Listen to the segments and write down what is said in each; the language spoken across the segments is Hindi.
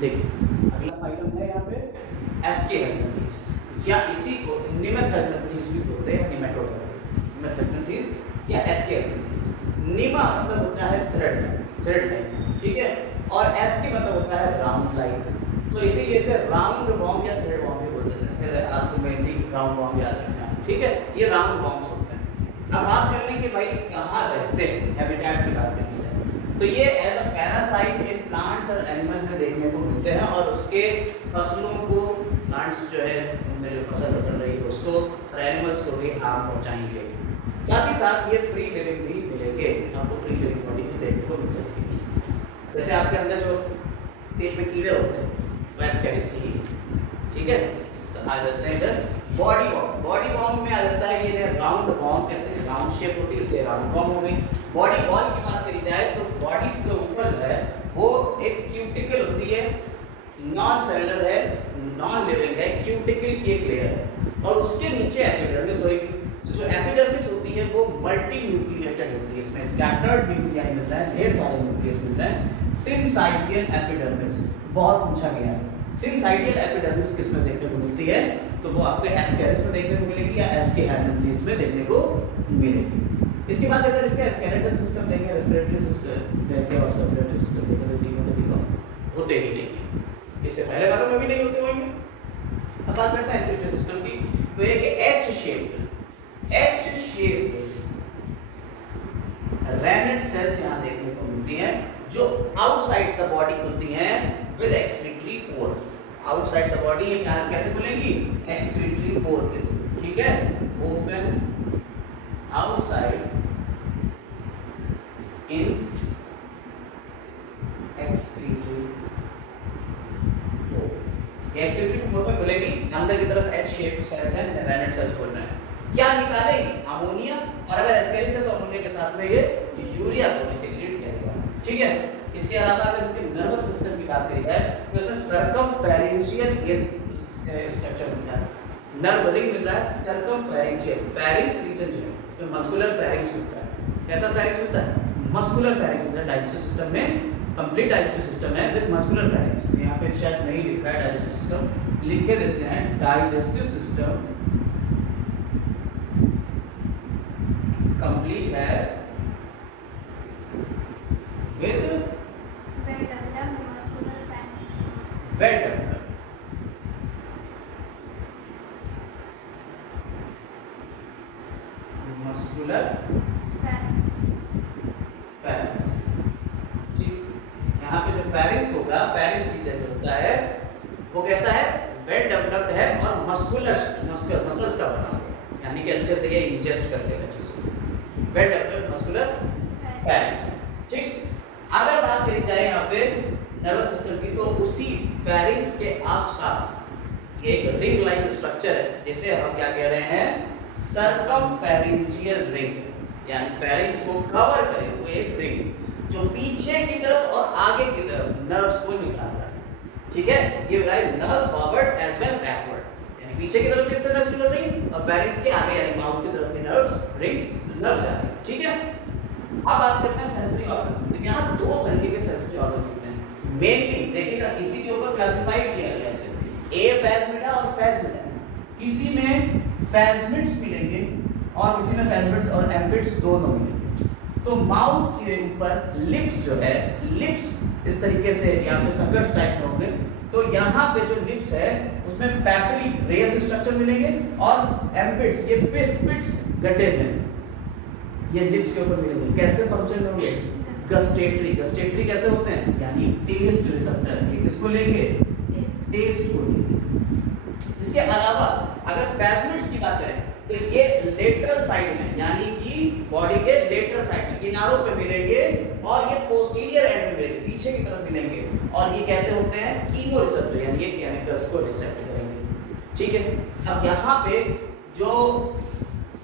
देखिए अगला फाइलम है यहाँ पे एस्केहेडनथीस, या इसी को निमेथेडनथीस भी बोलते हैं, निमेथेडनथीस या एस्केहेडनथीस। निमा मतलब होता है थ्रेड लाइक, ठीक है, और एस्के मतलब होता है राउंड लाइक, तो इसीलिए इसे राउंड वॉर्म या थ्रेड वॉर्म भी बोलते हैं। फिर आपको मेनली राउंड वॉर्म याद रखना है, ठीक है, ये राउंड वॉर्म्स होते हैं। अब बात कर लें कि भाई कहाँ रहते हैं, हैबिटेट की बात करनी जाए तो ये as a parasite in plants और एनिमल में देखने को मिलते हैं, और उसके फसलों को, प्लांट्स जो है उनमें जो फसल बन रही है उसको और एनिमल्स को भी हार्म पहुँचाएंगे। साथ ही साथ ये फ्री लिविंग भी मिलेंगे, आपको फ्री लिविंग बॉडी भी देखने को मिल जाएगी। जैसे आपके अंदर जो पेट में कीड़े होते हैं वैसे कैसे ही, ठीक है, तो आ जाते हैं इधर बॉडी वॉर्म। बॉडी वॉर्म में आ जाता है ये राउंड वॉर्म, कहते हैं राउंड शेप होती है इसलिए राउंड वॉर्म हो गई। बॉडी वॉल की बात करी जाए तो बॉडी के ऊपर है वो एक क्यूटिकल होती है, नॉन सेलुलर है, नॉन लिविंग है, क्यूटिकल की एक लेयर है, और उसके नीचे एपिडर्मिस होगी। जो एपिडर्मिस होती है वो मल्टी न्यूक्लिएटेड होती है, इसमें स्कैटर्ड न्यूक्लियाई मिलता है, ढेर सारे न्यूक्लियस मिलते हैं। सिनसाइटियल एपिडर्मिस बहुत पूछा गया है, सिनसाइटियल एपिडर्मिस किस में देखने को मिलती है, तो वो आपको एस्केरिस में देखने को मिलेगी या एस्केहेडनथीस में देखने को मिलेगी। इसके बाद अगर इसका स्केलेटल सिस्टम देखें, रेस्पिरेटरी सिस्टम देखें और सर्कुलेटरी सिस्टम देखें तो तीनों के तीनों होते ही नहीं, इससे पहले बातों में भी नहीं होते होंगे। अब बात करते हैं एंसेप्टिक सिस्टम की, तो एक एच शेप्ड रेनेट सेल्स यहाँ देखने को मिलती हैं जो आउटसाइड द बॉडी खुलती हैं with excretory pour. Outside the body ये कैसे खुलेंगी, एक्सक्रीटरी पोर के थ्रू, ठीक है, ओपन आउटसाइड इन एक्सक्रीटरी पोर। ये एक्सक्रीटरी पोर में खुलेगी, अंदर की तरफ एच शेप सेल्स हैं, रेनेट सेल्स बोल रहे हैं, क्या निकालेंगे, अमोनिया, और अगर एस्केरिस है तो अमोनिया के साथ में ये यूरिया को भी सीक्रेट करेगा, ठीक है। इसके अलावा अगर इसके नर्वस सिस्टम की बात करी जाए तो इसमें सर्कमफेरेंजियल स्ट्रक्चर मिलता है, नर्व रिंग मिल रहा है, सर्कमफेरेंजियल, फेरिंक्स रीजन जो है इसमें मस्कुलर फेरिंक्स मिलता है। कैसा फेरिंक्स मिलता है, मस्कुलर फेरिंक्स मिलता है। डाइजेस्टिव सिस्टम में कंप्लीट डाइजेस्टिव सिस्टम है विद मस्कुलर फेरिंक्स, यहाँ पे शायद नहीं लिखा है डाइजेस्टिव सिस्टम, लिख के देते हैं डाइजेस्टिव सिस्टम कंप्लीट है with well developed muscular pharynx, ठीक। यहाँ पे जो फेरिंक्स होगा, फेरिंक्स रीजन जो होता है वो कैसा है, वेल डेवलप्ड है और मसल्स का बना हुआ, यानी कि अच्छे से ये इंजेस्ट कर लेगा चीज़, वेल डेवलप्ड मस्कुलर फेरिंक्स, ठीक। अगर बात करी जाए यहाँ पे नर्वस सिस्टम की तो उसी फेरिंक्स के आसपास ये एक रिंग लाइक स्ट्रक्चर है, जिसे हम क्या कह रहे हैं, सर्कमफेरेंजियल रिंग, यानी फेरिंक्स को कवर करे हुए एक रिंग जो पीछे की तरफ और आगे की तरफ नर्व्स को निकाल रहा है, ठीक है। ये nerve forward as well backward, यानी पीछे की तरफ किससे नर्व्स निकल रही है और फेरिंक्स के आगे यानी माउथ की तरफ भी नर्व्स रिंग्स नर्व जा रही है, ठीक है। अब बात करते हैं सेंसरी ऑर्गन्स की। यहाँ दो तरीके के सेंसरी ऑर्गन होते हैं मेनली, देखिएगा इसी के ऊपर क्लासिफाइड किया गया है, ए फेस्मिडा और फेस्मिडा। किसी में फेस्मिड्स मिलेंगे और किसी में फेस्मिड्स और एम्फिड्स दोनों मिलेंगे। तो माउथ के ऊपर लिप्स जो है, लिप्स इस तरीके से यहाँ पे सर्कल्स टाइप में होंगे, तो यहाँ पे जो लिप्स है उसमें पैपिली रेस स्ट्रक्चर मिलेंगे और एम्फिड्स ये पिट्स गड्ढे में ये लिप्स के ऊपर मिलेंगे। कैसे फंक्शन में होंगे, गस्टेटरी कैसे होते हैं, यानी टेस्ट रिसेप्टर, ये किसको लेंगे, टेस्ट को लेंगे। इसके अलावा अगर फेस्मिड्स की बात करें तो ये लेटरल साइड में, यानी कि बॉडी के लेटरल साइड में किनारों पे मिलेंगे और ये पोस्टीरियर एंड में मिलेंगे, पीछे की तरफ मिलेंगे, और ये कैसे होते हैं, कीमो रिसेप्टर, यानी ये केमिकल्स को रिसेप्ट करेंगे, ठीक है। अब यहाँ पे जो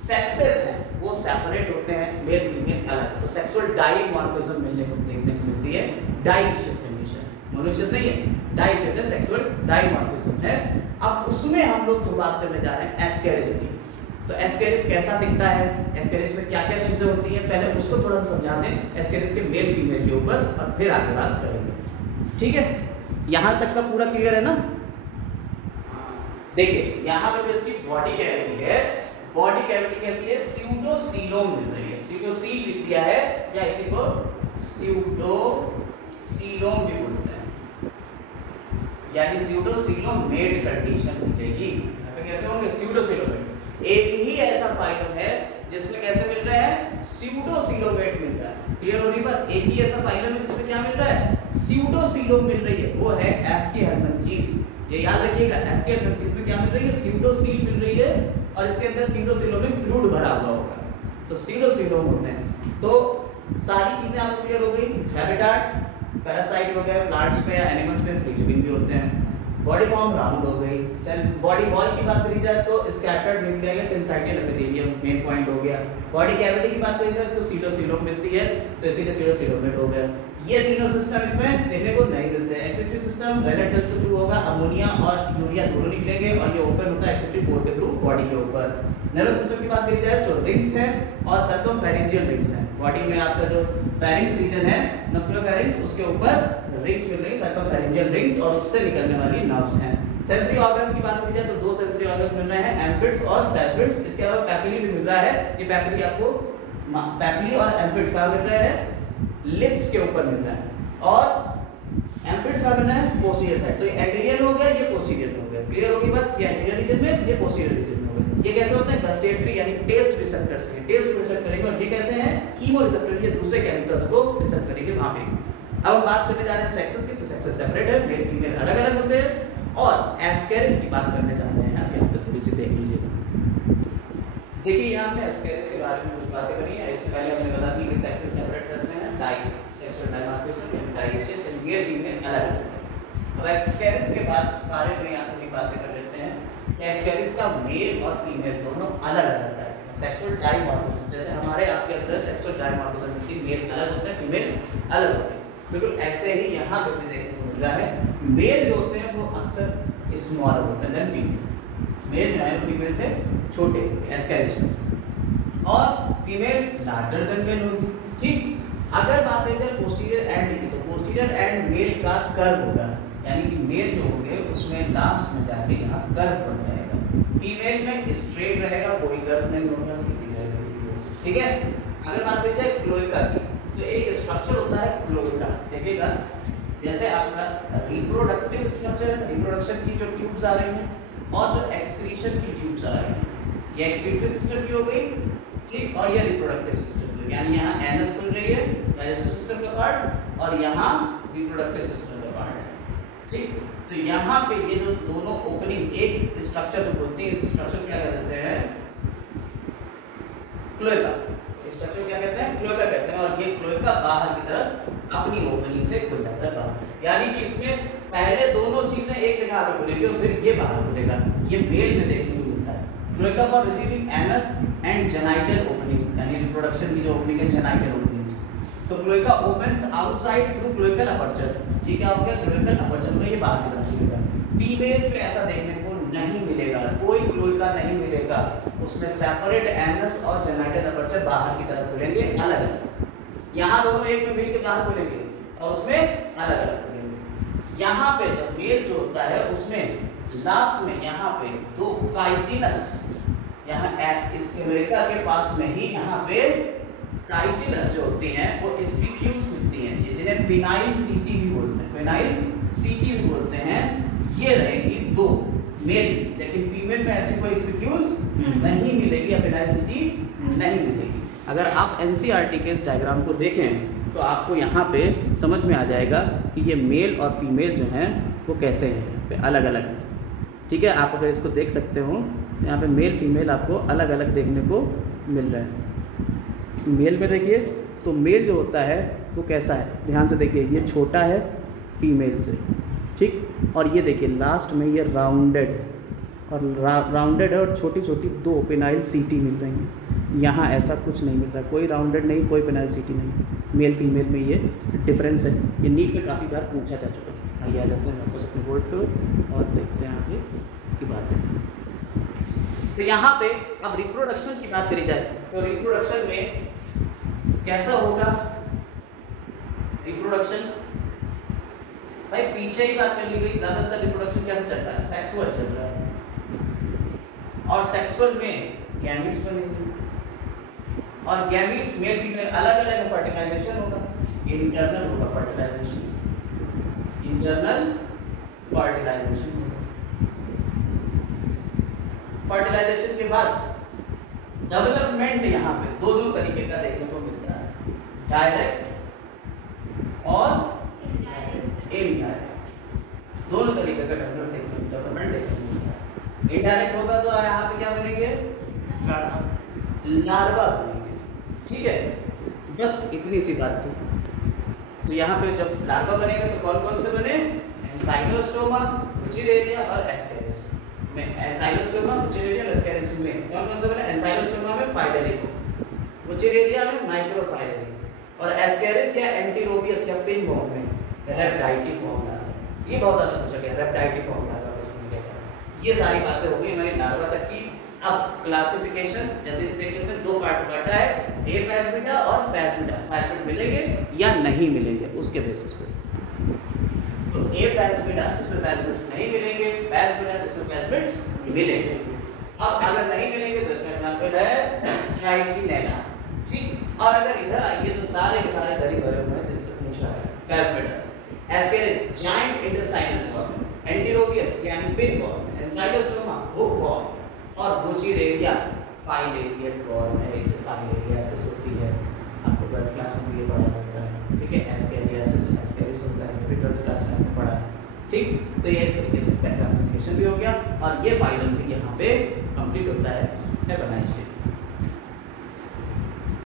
सेक्सेस हैं वो सेपरेट होते हैं, मेल फीमेल अलग, तो सेक्सुअल डाइमॉर्फिज्म मिलने को देखने को मिलती है, डाइशियस कंडीशन, मोनोशियस नहीं है, डाइशियस है, सेक्सुअल डाइमॉर्फिज्म है। अब उसमें हम लोग जो बात करने जा रहे हैं एस्केरिस की, तो एस्केरिस कैसा दिखता है, एस्केरिस में क्या क्या चीजें होती हैं, पहले उसको थोड़ा सा समझा दें एस्केरिस के मेल फीमेल के ऊपर और फिर आगे बात करेंगे, ठीक है। यहाँ तक का पूरा क्लियर है ना? देखिए यहाँ पे जो इसकी बॉडी कैविटी है, बॉडी कैविटी कैसी है? स्यूडोसीलोम मिल रही है। स्यूडोसील लिख दिया है या इसी को स्यूडोसीलोम भी बोलते हैं, यानी स्यूडोसीलोमेट कंडीशन मिलेगी। यहाँ पे कैसे होंगे? स्यूडोसीलोमेट। एक ही ऐसा फाइलम है जिसमें कैसे मिल रहा है? स्यूडोसीलोमेट मिल रहा है। क्लियर हो रही बात? एक ही ऐसा फाइलम है जिसमें क्या मिल रहा है? स्यूडोसीलोम मिल रही है, वो है एस्केहेलमिन्थीज। ये याद रखिएगा, एस्केहेलमिन्थीज में क्या मिल रही है? स्यूडोसील मिल रही है और इसके अंदर स्यूडोसीलोमिक फ्लूइड भरा हुआ होगा, तो स्यूडोसीलोम होते हैं। तो सारी चीजें आपको क्लियर हो गई। हैबिटेट, पैरासाइट वगैरह प्लांट्स पे या एनिमल्स पे फ्री लिविंग भी होते हैं। बॉडी फॉर्म राउंड हो गई। सेल बॉडी वॉल की बात करी जाए तो स्कैटर्ड मिल जाएगा, सिंसाइटियल एपिथेलियम मेन पॉइंट हो गया। बॉडी कैविटी की बात करी जाए तो स्यूडोसीलोम मिलती है, तो इसीलिए स्यूडोसीलोमेट हो गया। ये तीनों सिस्टम इसमें देखने को नहीं मिलते हैं। एक्सेप्टिव सिस्टम रेनेट सेल्स के थ्रू होगा, अमोनिया और यूरिया दोनों निकलेंगे और ये ओपन होता है एक्सेप्टिव पोर के थ्रू बॉडी के ऊपर। नर्वस सिस्टम की बात करी जाए तो रिंग्स हैं और सर्कमफेरेंजियल रिंग्स हैं। बॉडी में आपका जो फेरिंक्स रीजन है, मस्कुलर फेरिंक्स, उसके ऊपर रिंग्स मिल रही है, सर्कमफेरेंजियल रिंग्स, और उससे निकलने वाली नर्व्स हैं। सेंसरी ऑर्गन्स की बात करी जाए तो दो सेंसरी ऑर्गन्स मिल रहे हैं, एम्फिड्स और प्लाज्मिड्स। इसके अलावा पैपिली भी मिल रहा है। ये पैपिली आपको पैपिली और एम्फिड्स का मिल रहा है, लिप्स के ऊपर मिल रहा है, और एम्फिड्स का मिल रहा है पोस्टीरियर साइड। तो ये एंटीरियर हो गया, ये पोस्टीरियर हो गया। क्लियर होगी बात? ये एंटीरियर रीजन में, ये पोस्टीरियर रीजन में हो गया। ये कैसे होते हैं? गस्टेटरी यानी टेस्ट रिसेप्टर्स हैं, टेस्ट रिसेप्ट करेंगे। और ये कैसे हैं? कीमो रिसेप्टर, ये दूसरे केमिकल्स को रिसेप्ट करेंगे वहां पे। अब हम बात करने जा रहे हैं सेक्सेस की, तो सेक्सेस सेपरेट है, मेल फीमेल अलग अलग होते हैं। और एस्केरिस की बात करने जा रहे हैं, आप यहाँ पे थोड़ी सी देख लीजिएगा। देखिए यहाँ पे एस्केरिस के बारे में कुछ बातें करी है। इससे पहले हमने बता दी कि सेक्सेस सेपरेट रहते हैं, सेक्सुअल डायमॉर्फिज्म या डायजेशन से मेल फीमेल अलग अलग है। अब एस्केरिस के बारे में यहाँ थोड़ी बातें कर लेते हैं कि एस्केरिस का मेल और फीमेल दोनों अलग अलग है। सेक्सुअल डायमॉर्फिज्म, जैसे हमारे आपके अंदर सेक्सुअल डायमॉर्फिज्म होती है, मेल अलग होते हैं, फीमेल अलग होते हैं, बिल्कुल ऐसे ही यहाँ पे भी देखने को मिल रहा है। मेल जो होते हैं वो अक्सर स्मॉलर होते हैं देन फीमेल। मेल जो है वो फीमेल से छोटे एस्केरिस में, और फीमेल लार्जर देन मेल होगी। ठीक, अगर बात करें जाए पोस्टीरियर एंड की, तो पोस्टीरियर एंड मेल का कर्व होगा, यानी कि मेल जो होंगे उसमें लास्ट में जाके यहाँ कर्व बन जाएगा। फीमेल में स्ट्रेट रहेगा, कोई कर्व नहीं होगा, सीधी रहेगी। ठीक है, अगर बात करी जाए क्लोएका की, तो एक स्ट्रक्चर होता है क्लोएका, देखिएगा जैसे आपका रिप्रोडक्टिव स्ट्रक्चर, रिप्रोडक्शन की जो ट्यूब्स आ रही हैं और जो एक्सक्रीशन की ट्यूब्स आ रही हैं, ये एक्सक्रीटरी सिस्टम की हो गई। ठीक, और ये रिप्रोडक्टिव सिस्टम, यानी यहाँ एनस खुल रही है डाइजेस्टिव सिस्टम का पार्ट, और यहाँ रिप्रोडक्टिव सिस्टम का पार्ट है। ठीक, तो यहाँ पे ये जो दोनों ओपनिंग एक स्ट्रक्चर को बोलते हैं, इस स्ट्रक्चर क्या कहते हैं? क्लोएका। इस स्ट्रक्चर क्या कहते हैं? क्लोएका कहते हैं। और ये क्लोएका बाहर की तरफ अपनी ओपनिंग से खुल जाता है बाहर, यानी कि इसमें पहले दोनों चीजें एक जगह पे खुलेगी और फिर ये बाहर खुलेगा। ये मेल में देखने को मिलता है। Cloaca for receiving anus and genital opening, यानी रिप्रोडक्शन की जो ओपनिंग है जेनाइटल ओपनिंग्स। तो cloaca opens outside through cloacal aperture. ये क्या हो गया? क्लोएकल अपर्चर हो गया, ये बाहर की तरफ खुलेगा। फीमेल्स में ऐसा देखने को नहीं मिलेगा, कोई क्लोएका नहीं मिलेगा, उसमें सेपरेट एनस और जेनाइटल अपर्चर बाहर की तरफ खुलेंगे अलग अलग। यहाँ दोनों एक में मिलकर बाहर खुलेंगे और उसमें अलग अलग खुलेंगे। यहाँ पे जो मेल जो होता है उसमें लास्ट में यहाँ पे दो काइटिनस, यहाँ इस क्लोएका के पास में ही यहाँ पे काइटिनस जो होती हैं वो स्पिक्यूल्स मिलती हैं, ये जिन्हें पिनाइल सीटी भी बोलते हैं, पिनाइल सीटी भी बोलते हैं। ये रहेगी दो मेल, लेकिन फीमेल में ऐसी कोई स्पिक्यूल्स नहीं मिलेगी या पिनाइल सीटी नहीं मिलेगी। अगर आप एनसीईआरटी के इस डायग्राम को देखें तो आपको यहाँ पे समझ में आ जाएगा कि ये मेल और फीमेल जो हैं वो कैसे हैं, अलग अलग हैं। ठीक है, आप अगर इसको देख सकते हो यहाँ पे मेल फीमेल आपको अलग अलग देखने को मिल रहा है। मेल में देखिए तो मेल जो होता है वो कैसा है, ध्यान से देखिए, ये छोटा है फीमेल से। ठीक, और ये देखिए लास्ट में ये राउंडेड और राउंडेड है और छोटी छोटी दो पिनाइल सीटी मिल रही हैं। यहाँ ऐसा कुछ नहीं मिल रहा, कोई राउंडेड नहीं, कोई पिनाइल सीटी नहीं। मेल फीमेल में ये डिफरेंस है। ये नीट में काफ़ी बार पूछा जा चुका है। आइए आ जाते हैं वापस अपने बोर्ड पर और देखते हैं आगे की बातें। तो यहाँ पे अब रिप्रोडक्शन की बात करी जाए तो रिप्रोडक्शन में कैसा होगा? रिप्रोडक्शन भाई पीछे ही बात कर ली गई, ज्यादातर रिप्रोडक्शन कैसे चल रहा है, सेक्सुअल चल रहा है, और सेक्सुअल में गैमीट्स बनेंगे, और गैमीट्स मेल फीमेल अलग अलग फर्टिलाइजेशन होगा, इंटरनल होगा फर्टिलाइजेशन, इंटरनल फर्टिलाइजेशन होगा। फर्टिलाइजेशन के बाद डेवलपमेंट यहाँ पे दोनों तरीके का देखने को मिलता है, डायरेक्ट और इनडायरेक्ट, दोनों तरीके का डेवलपमेंट देखने को मिलता है। इनडायरेक्ट होगा तो यहाँ पे क्या बनेंगे, लार्वा बनेंगे, ठीक है, बस इतनी सी बात थी। तो यहाँ पे जब लार्वा बनेगा तो कौन कौन से बने, एंसाइलोस्टोमा, बुचिरेरिया और एस्केरिस में, एंसाइलोस्टोमा, बुचिरेरिया और एस्केरिस में कौन कौन से बने, एंसाइलोस्टोमा में फाइलरी फॉर्म, बुचिरेरिया में माइक्रोफाइलरी, और एस्केरिस या एंटीरोबियस या पिन फॉर्म में रेप्टाइटी फॉर्म लार्वा। ये बहुत ज़्यादा पूछा गया, रेप्टाइटी फॉर्म लार्वा किसको मिलेगा। ये सारी बातें हो गई हमारी लार्वा तक की। अब क्लासिफिकेशन जल्दी से देखते हैं, दो पार्ट बांटा है, ए फेस बीटा और फेस बीटा। फेस बीटा मिलेंगे या नहीं मिलेंगे उसके बेसिस पे। तो ए फेस बीटा जिसमें फेस बिट्स नहीं मिलेंगे, फेस बीटा जिसमें फेस बिट्स मिलेंगे। अब अगर नहीं मिलेंगे तो इसका एग्जांपल है ट्राइकिनेला, ठीक। और अगर इधर आइए तो सारे के सारे दरी भरे हुए हैं जिनसे पूछा है फेस बीटा से। Ascaris giant intestinal worm, Enterobius यानी pin worm, Ancylostoma hook worm, और बुचिरेरिया फाइलेरियन वॉर्म है। इसे फाइलेरियासिस होती है, आपको 12th क्लास में भी ये पढ़ाया जाता है, ठीक है। एस्केरियासिस एस्केरिस होता है, ये भी 12th क्लास में आपने पढ़ा है, ठीक। तो ये इस तरीके से इसका क्लासिफिकेशन भी हो गया और ये फाइलम भी यहाँ पे कंप्लीट होता है। Have a nice day.